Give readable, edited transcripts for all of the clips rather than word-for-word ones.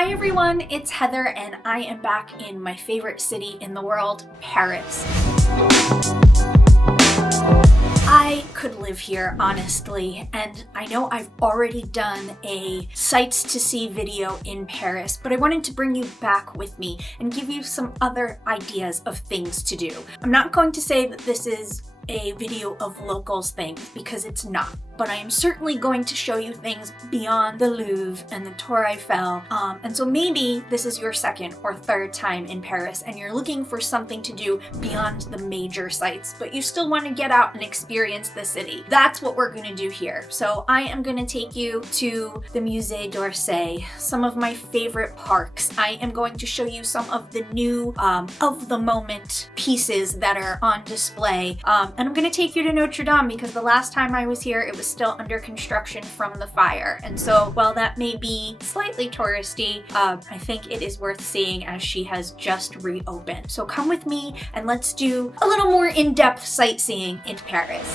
Hi everyone, it's Heather and I am back in my favorite city in the world, Paris. I could live here, honestly, and I know I've already done a sights to see video in Paris, but I wanted to bring you back with me and give you some other ideas of things to do. I'm not going to say that this is a video of locals things because it's not, but I am certainly going to show you things beyond the Louvre and the Tour Eiffel. And so maybe this is your second or third time in Paris and you're looking for something to do beyond the major sites, but you still want to get out and experience the city. That's what we're going to do here. So I am going to take you to the Musée d'Orsay, some of my favorite parks. I am going to show you some of the new of the moment pieces that are on display. And I'm going to take you to Notre-Dame because the last time I was here, it was still under construction from the fire. And so while that may be slightly touristy, I think it is worth seeing as she has just reopened. So come with me and let's do a little more in-depth sightseeing in Paris.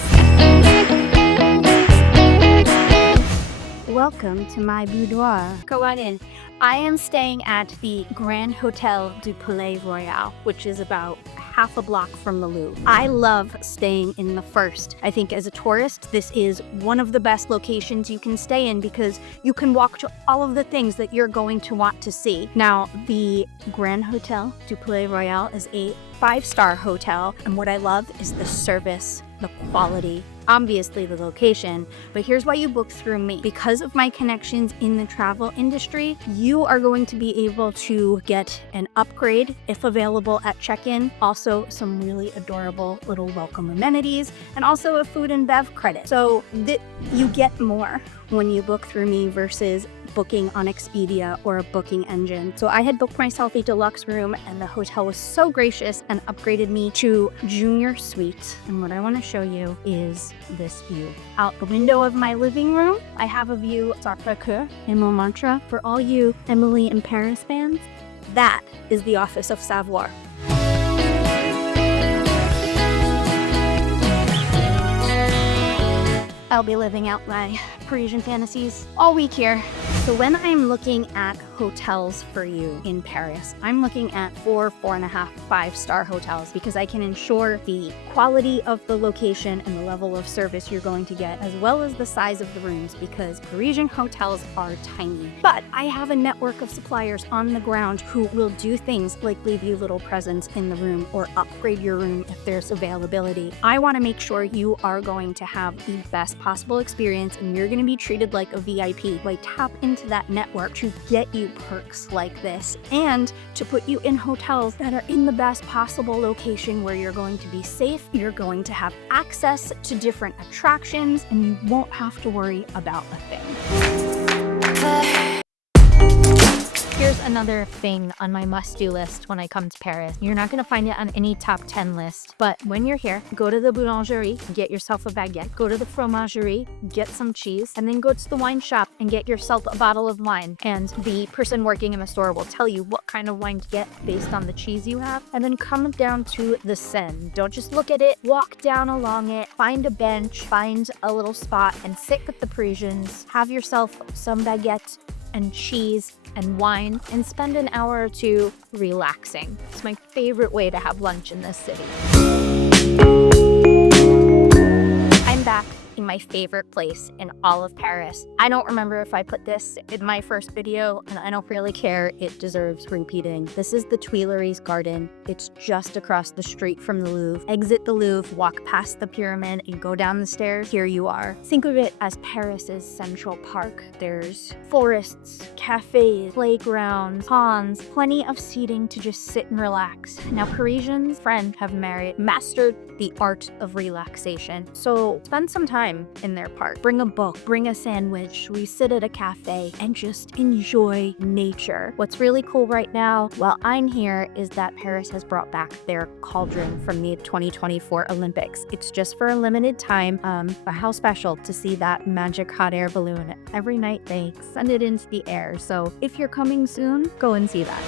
Welcome to my boudoir. Go on in. I am staying at the Grand Hôtel du Palais Royal, which is about half a block from the Louvre. I love staying in the first. I think as a tourist, this is one of the best locations you can stay in because you can walk to all of the things that you're going to want to see. Now, the Grand Hôtel du Palais Royal is a 5-star hotel, and what I love is the service, the quality, obviously the location, but here's why you book through me. Because of my connections in the travel industry, you are going to be able to get an upgrade if available at check-in, also some really adorable little welcome amenities, and also a food and bev credit. So you get more when you book through me versus booking on Expedia or a booking engine. So I had booked myself a deluxe room and the hotel was so gracious and upgraded me to junior suite. And what I want to show you is this view. Out the window of my living room, I have a view Sacré-Cœur in Montmartre. For all you Emily in Paris fans, that is the Office of Savoir. I'll be living out my Parisian fantasies all week here. So when I'm looking at hotels for you in Paris, I'm looking at 4.5, 5-star hotels because I can ensure the quality of the location and the level of service you're going to get, as well as the size of the rooms, because Parisian hotels are tiny. But I have a network of suppliers on the ground who will do things like leave you little presents in the room or upgrade your room if there's availability. I want to make sure you are going to have the best possible experience and you're going to be treated like a VIP. Like, tap into that network to get you perks like this and to put you in hotels that are in the best possible location where you're going to be safe, you're going to have access to different attractions, and you won't have to worry about a thing. Here's another thing on my must-do list when I come to Paris. You're not going to find it on any top 10 list, but when you're here, go to the boulangerie, get yourself a baguette, go to the fromagerie, get some cheese, and then go to the wine shop and get yourself a bottle of wine. And the person working in the store will tell you what kind of wine to get based on the cheese you have. And then come down to the Seine. Don't just look at it, walk down along it, find a bench, find a little spot, and sit with the Parisians. Have yourself some baguette and cheese and wine, and spend an hour or two relaxing. It's my favorite way to have lunch in this city. I'm back in my favorite place in all of Paris. I don't remember if I put this in my first video, and I don't really care. It deserves repeating. This is the Tuileries garden. It's just across the street from the Louvre. Exit the Louvre, walk past the pyramid, and go down the stairs. Here you are. Think of it as Paris's Central Park. There's forests, cafes, playgrounds, ponds, plenty of seating to just sit and relax. Now, Parisians, friend, have mastered the art of relaxation. So spend some time in their park. Bring a book, bring a sandwich, we sit at a cafe and just enjoy nature. What's really cool right now while I'm here is that Paris has brought back their cauldron from the 2024 Olympics. It's just for a limited time, but how special to see that magic hot air balloon. Every night they send it into the air. So if you're coming soon, go and see that.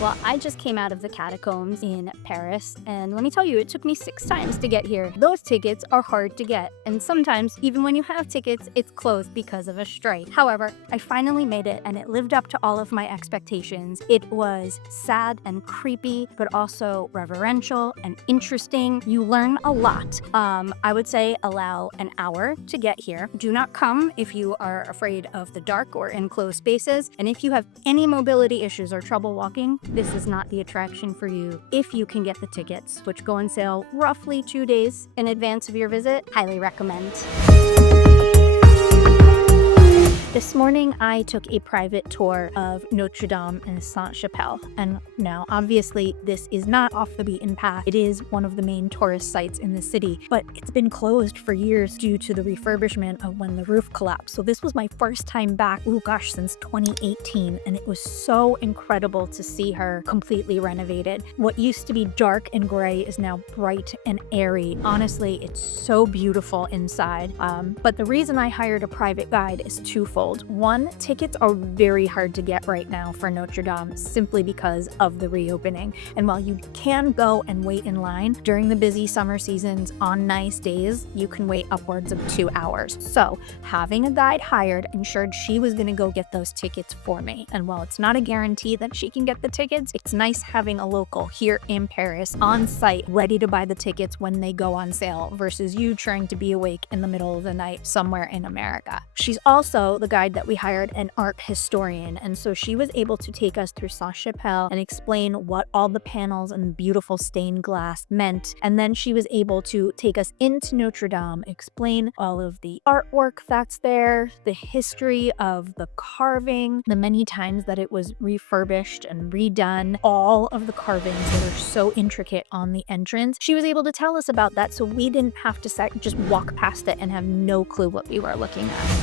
Well, I just came out of the Catacombs in Paris, and let me tell you, it took me 6 times to get here. Those tickets are hard to get, and sometimes, even when you have tickets, it's closed because of a strike. However, I finally made it, and it lived up to all of my expectations. It was sad and creepy, but also reverential and interesting. You learn a lot. I would say allow an hour to get here. Do not come if you are afraid of the dark or enclosed spaces, and if you have any mobility issues or trouble walking, this is not the attraction for you. If you can get the tickets, which go on sale roughly 2 days in advance of your visit, highly recommend. This morning, I took a private tour of Notre-Dame and Sainte-Chapelle. And now, obviously, this is not off the beaten path. It is one of the main tourist sites in the city, but it's been closed for years due to the refurbishment of when the roof collapsed. So this was my first time back, since 2018, and it was so incredible to see her completely renovated. What used to be dark and gray is now bright and airy. Honestly, it's so beautiful inside. But the reason I hired a private guide is twofold. One, tickets are very hard to get right now for Notre Dame simply because of the reopening. And while you can go and wait in line during the busy summer seasons on nice days, you can wait upwards of 2 hours. So having a guide hired ensured she was going to go get those tickets for me. And while it's not a guarantee that she can get the tickets, it's nice having a local here in Paris on site ready to buy the tickets when they go on sale versus you trying to be awake in the middle of the night somewhere in America. She's also the guide that we hired, an art historian, and so she was able to take us through Sainte-Chapelle and explain what all the panels and beautiful stained glass meant. And then she was able to take us into Notre Dame, explain all of the artwork that's there, the history of the carving, the many times that it was refurbished and redone, all of the carvings that are so intricate on the entrance. She was able to tell us about that, so we didn't have to just walk past it and have no clue what we were looking at.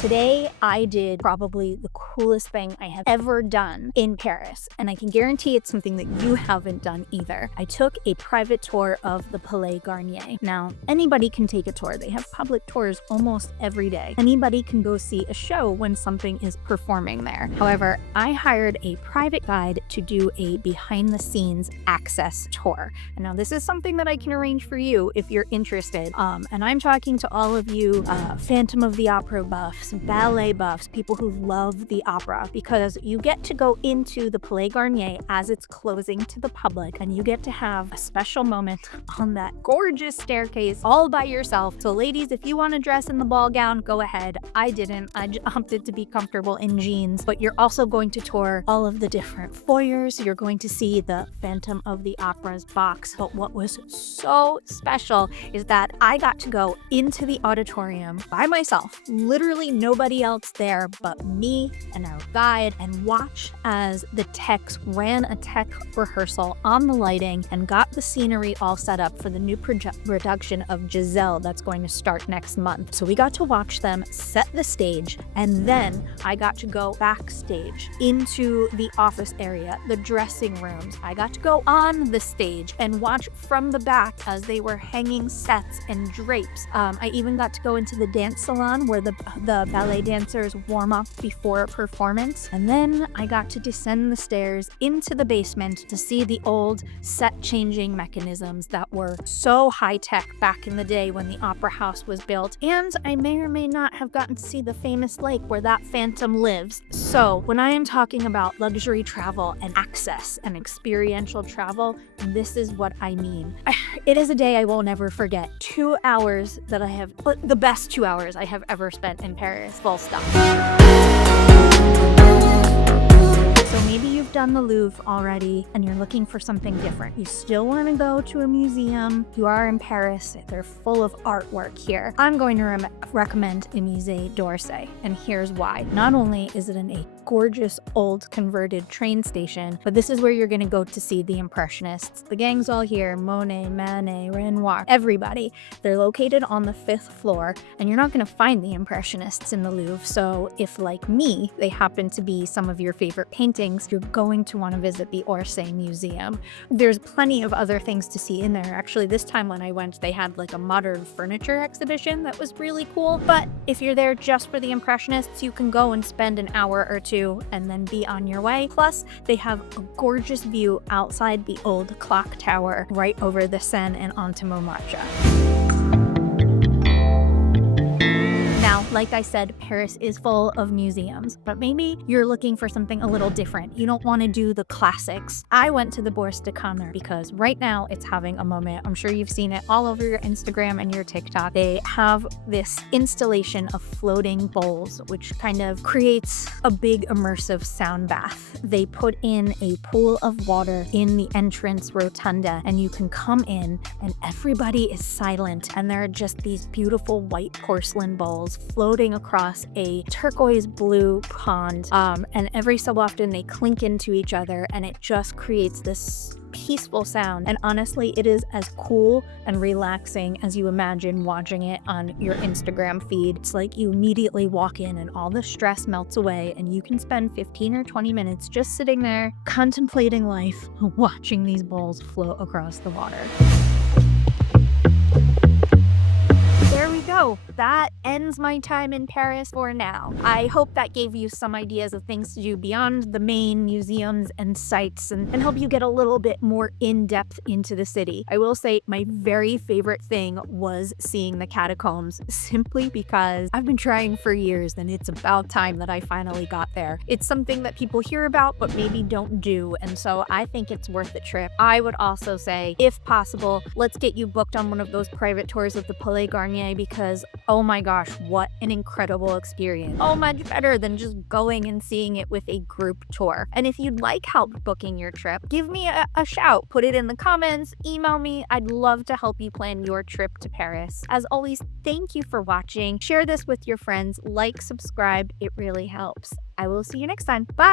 Today, I did probably the coolest thing I have ever done in Paris, and I can guarantee it's something that you haven't done either. I took a private tour of the Palais Garnier. Now, anybody can take a tour. They have public tours almost every day. Anybody can go see a show when something is performing there. However, I hired a private guide to do a behind-the-scenes access tour. And now, this is something that I can arrange for you if you're interested. And I'm talking to all of you Phantom of the Opera buffs, ballet buffs, people who love the opera, because you get to go into the Palais Garnier as it's closing to the public, and you get to have a special moment on that gorgeous staircase all by yourself. So ladies, if you want to dress in the ball gown, go ahead. I didn't. I opted to be comfortable in jeans, but you're also going to tour all of the different foyers. You're going to see the Phantom of the Opera's box. But what was so special is that I got to go into the auditorium by myself, literally nobody else there but me and our guide, and watch as the techs ran a tech rehearsal on the lighting and got the scenery all set up for the new production of Giselle that's going to start next month. So we got to watch them set the stage, and then I got to go backstage into the office area, the dressing rooms. I got to go on the stage and watch from the back as they were hanging sets and drapes. I even got to go into the dance salon where the ballet dancers warm up before a performance. And then I got to descend the stairs into the basement to see the old set changing mechanisms that were so high tech back in the day when the opera house was built. And I may or may not have gotten to see the famous lake where that phantom lives. So when I am talking about luxury travel and access and experiential travel, this is what I mean. It is a day I will never forget. 2 hours that I have, the best 2 hours I have ever spent in Paris. Full stop. So maybe you've done the Louvre already and you're looking for something different. You still want to go to a museum. You are in Paris. They're full of artwork here. I'm going to recommend the Musée d'Orsay, and here's why. Not only is it in a gorgeous old converted train station, but this is where you're going to go to see the Impressionists. The gang's all here: Monet, Manet, Renoir, everybody. They're located on the 5th floor, and you're not going to find the Impressionists in the Louvre. So if, like me, they happen to be some of your favorite paintings, you're going to want to visit the Orsay Museum. There's plenty of other things to see in there. Actually, this time when I went, they had like a modern furniture exhibition that was really cool. But if you're there just for the Impressionists, you can go and spend an hour or two to and then be on your way. Plus, they have a gorgeous view outside the old clock tower right over the Seine and onto Montmartre. Now, like I said, Paris is full of museums, but maybe you're looking for something a little different. You don't want to do the classics. I went to the Bourse de Commerce because right now it's having a moment. I'm sure you've seen it all over your Instagram and your TikTok. They have this installation of floating bowls, which kind of creates a big immersive sound bath. They put in a pool of water in the entrance rotunda, and you can come in and everybody is silent, and there are just these beautiful white porcelain bowls floating across a turquoise blue pond, and every so often they clink into each other, and it just creates this peaceful sound. And honestly, it is as cool and relaxing as you imagine watching it on your Instagram feed. It's like you immediately walk in and all the stress melts away, and you can spend 15 or 20 minutes just sitting there contemplating life, watching these bowls float across the water. There we go. That ends my time in Paris for now. I hope that gave you some ideas of things to do beyond the main museums and sites, and help you get a little bit more in-depth into the city. I will say my very favorite thing was seeing the catacombs, simply because I've been trying for years and it's about time that I finally got there. It's something that people hear about but maybe don't do, and so I think it's worth the trip. I would also say, if possible, let's get you booked on one of those private tours of the Palais Garnier, because oh my gosh, what an incredible experience. So much better than just going and seeing it with a group tour. And if you'd like help booking your trip, give me a shout. Put it in the comments, email me. I'd love to help you plan your trip to Paris. As always, thank you for watching. Share this with your friends, like, subscribe, it really helps. I will see you next time. Bye!